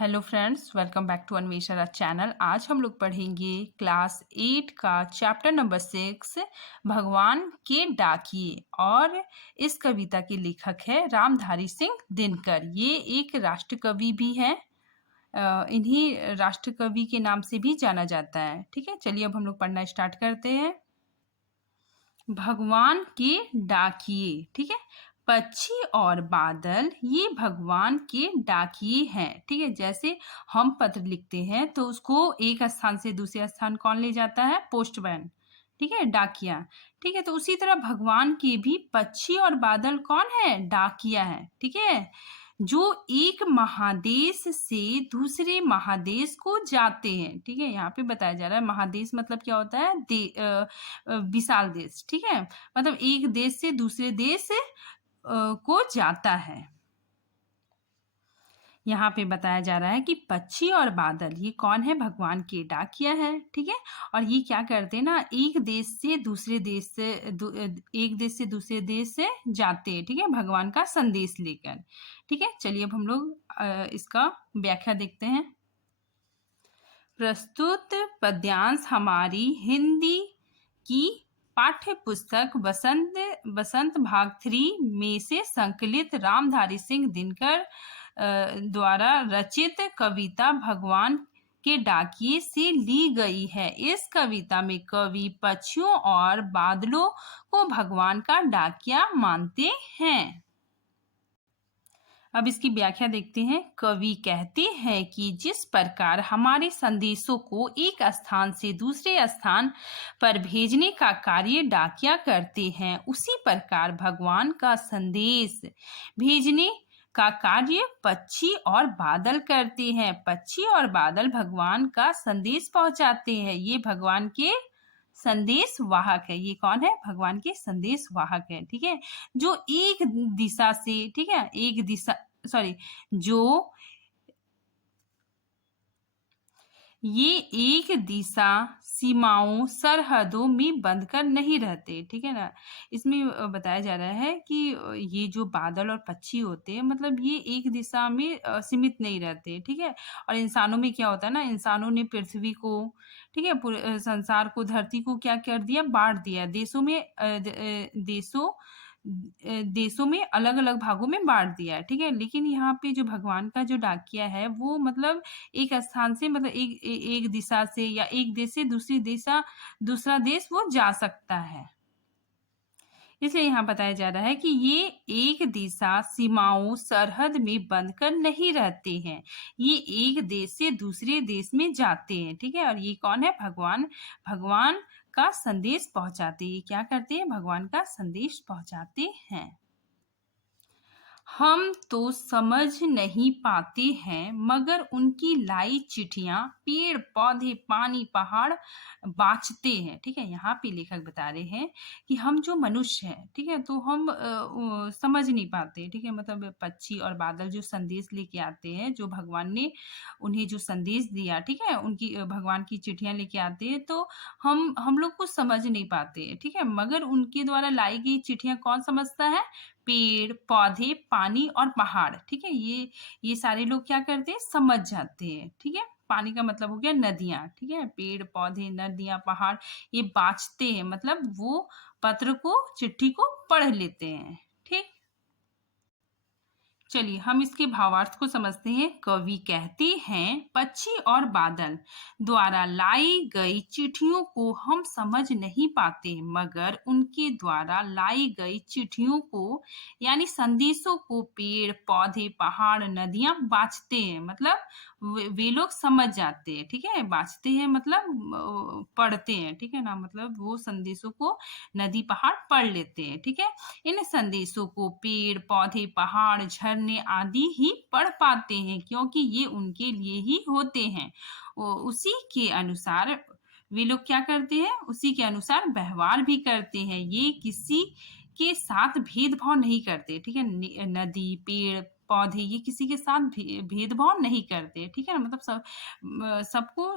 Hello friends, welcome back to Anvesha channel. आज हम लोग पढ़ेंगे क्लास 8 का चैप्टर नंबर 6 भगवान के डाकिए। और इस कविता के लेखक है रामधारी सिंह दिनकर। ये एक राष्ट्र कवि भी हैं। इन्हीं राष्ट्र कवि के नाम से भी जाना जाता है। ठीक है, चलिए अब हम लोग पढ़ना स्टार्ट करते हैं। भगवान के डाकिए। ठीक है, पक्षी और बादल ये भगवान के डाकिए हैं। ठीक है, जैसे हम पत्र लिखते हैं तो उसको एक स्थान से दूसरे स्थान कौन ले जाता है? पोस्टमैन। ठीक है, डाकिया। ठीक है, तो उसी तरह भगवान के भी पक्षी और बादल कौन है? डाकिया है। ठीक है, जो एक महादेश से दूसरे महादेश को जाते हैं। ठीक है, यहाँ पे बताया जा रहा है महादेश मतलब क्या होता है? विशाल देश। ठीक है, मतलब एक देश से दूसरे देश को जाता है। यहाँ पे बताया जा रहा है कि पक्षी और बादल ये कौन है? भगवान के डाकिया है। ठीक है, और ये क्या करते हैं ना, एक देश से दूसरे देश से जाते हैं। ठीक है, भगवान का संदेश लेकर। ठीक है, चलिए अब हम लोग इसका व्याख्या देखते हैं। प्रस्तुत पद्यांश हमारी हिंदी की पाठ्य पुस्तक बसंत भाग 3 में से संकलित रामधारी सिंह दिनकर द्वारा रचित कविता भगवान के डाकिए से ली गई है। इस कविता में कवि पक्षियों और बादलों को भगवान का डाकिया मानते हैं। अब इसकी व्याख्या देखते हैं। कवि कहते हैं कि जिस प्रकार हमारे संदेशों को एक स्थान से दूसरे स्थान पर भेजने का कार्य डाकिया करते हैं, उसी प्रकार भगवान का संदेश भेजने का कार्य पक्षी और बादल करते हैं। पक्षी और बादल भगवान का संदेश पहुंचाते हैं। ये भगवान के संदेश वाहक है। ये कौन है? भगवान के संदेश वाहक है। ठीक है, जो एक दिशा से, ठीक है, जो ये एक दिशा सीमाओं सरहदों में बंद कर नहीं रहते। ठीक है ना, इसमें बताया जा रहा है कि ये जो बादल और पक्षी होते हैं, मतलब ये एक दिशा में सीमित नहीं रहते। ठीक है, और इंसानों में क्या होता है ना, इंसानों ने पृथ्वी को, ठीक है, पूरे संसार को, धरती को क्या कर दिया? बांट दिया। देशों में अलग अलग भागों में बांट दिया है। ठीक है, लेकिन यहाँ पे जो भगवान का जो डाकिया है वो मतलब एक स्थान से, मतलब एक दिशा से या एक देश से दूसरा देश वो जा सकता है। इसलिए यहाँ बताया जा रहा है कि ये एक दिशा सीमाओं सरहद में बंद कर नहीं रहते हैं, ये एक देश से दूसरे देश में जाते हैं। ठीक है, और ये कौन है? भगवान का संदेश पहुंचाते हैं। ये क्या करते हैं? भगवान का संदेश पहुंचाते हैं। हम तो समझ नहीं पाते हैं, मगर उनकी लाई चिट्ठियां पेड़ पौधे पानी पहाड़ बाँचते हैं। ठीक है, यहाँ पे लेखक बता रहे हैं कि हम जो मनुष्य हैं, ठीक है, तो हम समझ नहीं पाते। ठीक है, मतलब पक्षी और बादल जो संदेश लेके आते हैं, जो भगवान ने उन्हें जो संदेश दिया, ठीक है, उनकी भगवान की चिट्ठियां लेके आते हैं, तो हम लोग कुछ समझ नहीं पाते। ठीक है, मगर उनके द्वारा लाई गई चिट्ठियां कौन समझता है? पेड़ पौधे पानी और पहाड़। ठीक है, ये सारे लोग क्या करते हैं? समझ जाते हैं। ठीक है, पानी का मतलब हो गया नदियां। ठीक है, पेड़ पौधे नदियां पहाड़ ये बाँचते हैं, मतलब वो पत्र को, चिट्ठी को पढ़ लेते हैं। ठीक, चलिए हम इसके भावार्थ को समझते हैं। कवि कहते हैं पक्षी और बादल द्वारा लाई गई चिट्ठियों को हम समझ नहीं पाते, मगर उनके द्वारा लाई गई चिट्ठियों को यानी संदेशों को पेड़ पौधे पहाड़ नदियां बाँचते हैं, मतलब वे लोग समझ जाते हैं। ठीक है, बाँचते हैं मतलब पढ़ते हैं। ठीक है ना, मतलब वो संदेशों को नदी पहाड़ पढ़ लेते हैं। ठीक है, इन संदेशों को पेड़ पौधे पहाड़ झरने आदि ही पढ़ पाते हैं, क्योंकि ये उनके लिए ही होते हैं। उसी के अनुसार वे लोग क्या करते हैं? उसी के अनुसार व्यवहार भी करते हैं। ये किसी के साथ भेदभाव नहीं करते। ठीक है, नदी पेड़ पौधे ये किसी के साथ भेदभाव नहीं करते। ठीक है ना, मतलब सबको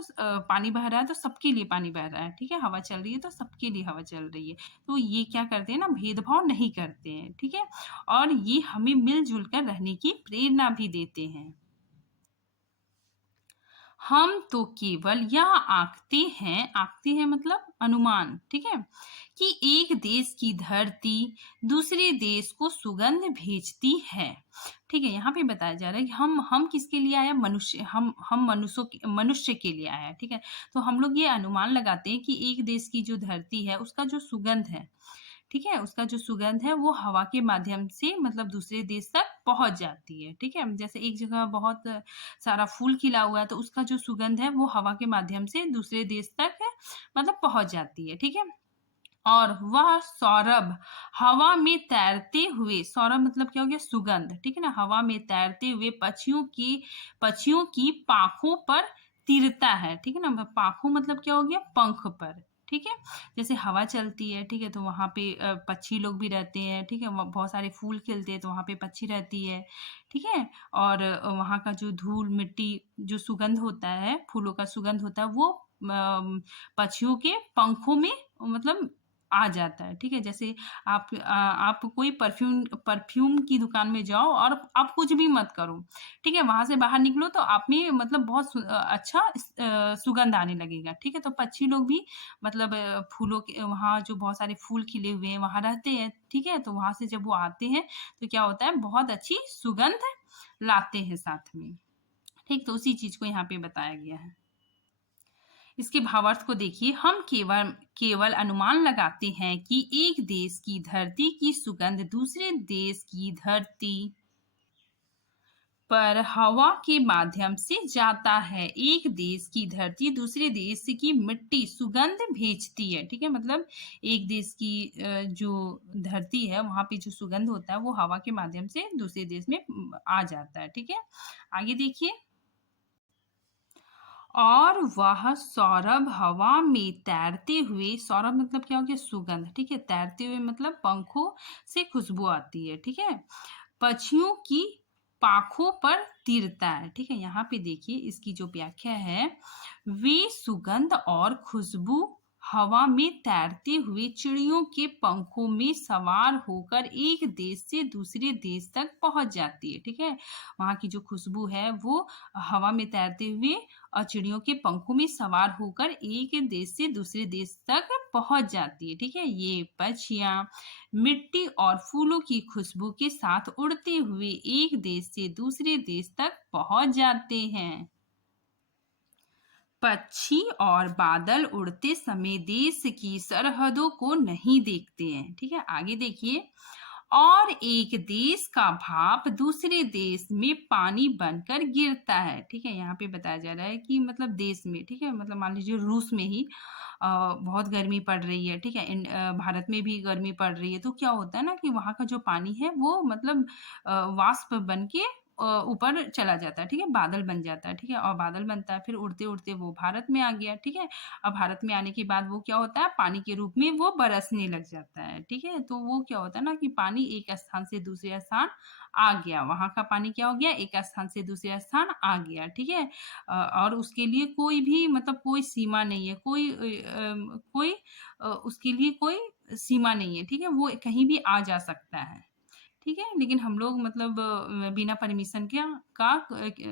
पानी बह रहा है तो सबके लिए पानी बह रहा है। ठीक है, हवा चल रही है तो सबके लिए हवा चल रही है। तो ये क्या करते हैं ना, भेदभाव नहीं करते हैं। ठीक है, और ये हमें मिलजुल कर रहने की प्रेरणा भी देते हैं। हम तो केवल यह आंकते हैं मतलब अनुमान, ठीक है, कि एक देश की धरती दूसरे देश को सुगंध भेजती है। ठीक है, यहाँ पे बताया जा रहा है कि हम किसके लिए आया, मनुष्य, हम मनुष्य के लिए आया, ठीक है। तो हम लोग ये अनुमान लगाते हैं कि एक देश की जो धरती है उसका जो सुगंध है, ठीक है, उसका जो सुगंध है वो हवा के माध्यम से मतलब दूसरे देश तक पहुंच जाती है, ठीक है। जैसे एक जगह बहुत सारा फूल खिला हुआ है तो उसका जो सुगंध है वो हवा के माध्यम से दूसरे देश तक मतलब पहुंच जाती है, ठीक है। और वह सौरभ हवा में तैरते हुए, सौरभ मतलब क्या हो गया, सुगंध, ठीक है ना, हवा में तैरते हुए पक्षियों की पाखों पर तिरता है, ठीक है ना। पाखों मतलब क्या हो गया, पंख पर, ठीक है। जैसे हवा चलती है, ठीक है, तो वहां पे पक्षी लोग भी रहते हैं, ठीक है, बहुत सारे फूल खिलते हैं तो वहां पे पक्षी रहती है, ठीक है। और वहां का जो धूल मिट्टी जो सुगंध होता है, फूलों का सुगंध होता है, वो पक्षियों के पंखों में मतलब आ जाता है, ठीक है। जैसे आप कोई परफ्यूम की दुकान में जाओ और आप कुछ भी मत करो, ठीक है, वहां से बाहर निकलो तो आप में मतलब बहुत अच्छा सुगंध आने लगेगा, ठीक है। तो पक्षी लोग भी मतलब फूलों के वहाँ जो बहुत सारे फूल खिले हुए हैं वहां रहते हैं, ठीक है। तो वहां से जब वो आते हैं तो क्या होता है, बहुत अच्छी सुगंध लाते हैं साथ में, ठीक। तो उसी चीज को यहाँ पे बताया गया है। इसके भावार्थ को देखिए, हम केवल केवल अनुमान लगाते हैं कि एक देश की धरती की सुगंध दूसरे देश की धरती पर हवा के माध्यम से जाता है। एक देश की धरती दूसरे देश की मिट्टी सुगंध भेजती है, ठीक है। मतलब एक देश की जो धरती है वहां पे जो सुगंध होता है वो हवा के माध्यम से दूसरे देश में आ जाता है, ठीक है। आगे देखिए, और वह सौरभ हवा में तैरते हुए, सौरभ मतलब क्या हो गया, सुगंध, ठीक है, तैरते हुए मतलब पंखों से खुशबू आती है, ठीक है, पक्षियों की पाखों पर तिरता है, ठीक है। यहाँ पे देखिए इसकी जो व्याख्या है, वे सुगंध और खुशबू हवा में तैरते हुए चिड़ियों के पंखों में सवार होकर एक देश से दूसरे देश तक पहुंच जाती है, ठीक है। वहां की जो खुशबू है वो हवा में तैरते हुए और चिड़ियों के पंखों में सवार होकर एक देश से दूसरे देश तक पहुंच जाती है, ठीक है। ये पक्षियां मिट्टी और फूलों की खुशबू के साथ उड़ते हुए एक देश से दूसरे देश तक पहुंच जाते हैं। पक्षी और बादल उड़ते समय देश की सरहदों को नहीं देखते हैं, ठीक है। आगे देखिए, और एक देश का भाप दूसरे देश में पानी बनकर गिरता है, ठीक है। यहाँ पे बताया जा रहा है कि मतलब देश में, ठीक है, मतलब मान लीजिए रूस में ही बहुत गर्मी पड़ रही है, ठीक है, भारत में भी गर्मी पड़ रही है, तो क्या होता है ना कि वहाँ का जो पानी है वो मतलब वाष्प बन के ऊपर चला जाता है, ठीक है, बादल बन जाता है, ठीक है। और बादल बनता है फिर उड़ते उड़ते वो भारत में आ गया, ठीक है। अब भारत में आने के बाद वो क्या होता है, पानी के रूप में वो बरसने लग जाता है, ठीक है। तो वो क्या होता है ना कि पानी एक स्थान से दूसरे स्थान आ गया, वहां का पानी क्या हो गया, एक स्थान से दूसरे स्थान आ गया, ठीक है। और उसके लिए कोई भी मतलब कोई सीमा नहीं है, उसके लिए कोई सीमा नहीं है, ठीक है, वो कहीं भी आ जा सकता है, ठीक है। लेकिन हम लोग मतलब बिना परमिशन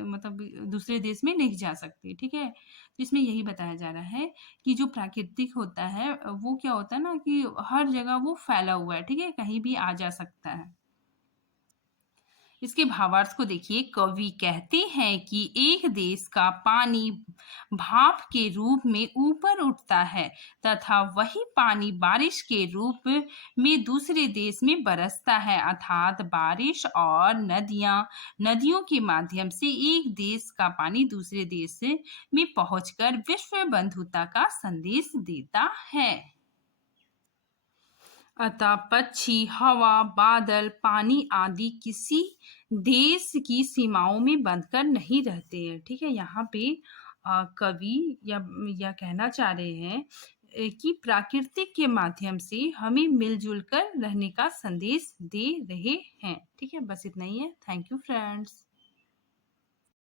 मतलब दूसरे देश में नहीं जा सकते, ठीक है। तो इसमें यही बताया जा रहा है कि जो प्राकृतिक होता है वो क्या होता है ना कि हर जगह वो फैला हुआ है, ठीक है, कहीं भी आ जा सकता है। इसके भावार्थ को देखिए, कवि कहते हैं कि एक देश का पानी भाप के रूप में ऊपर उठता है तथा वही पानी बारिश के रूप में दूसरे देश में बरसता है, अर्थात बारिश और नदियों के माध्यम से एक देश का पानी दूसरे देश में पहुंचकर विश्व बंधुता का संदेश देता है। अतः पक्षी, हवा, बादल, पानी आदि किसी देश की सीमाओं में बंधकर नहीं रहते हैं, ठीक है। यहाँ पे कवि या कहना चाह रहे हैं कि प्राकृतिक के माध्यम से हमें मिलजुल कर रहने का संदेश दे रहे हैं, ठीक है। बस इतना ही है। Thank you friends.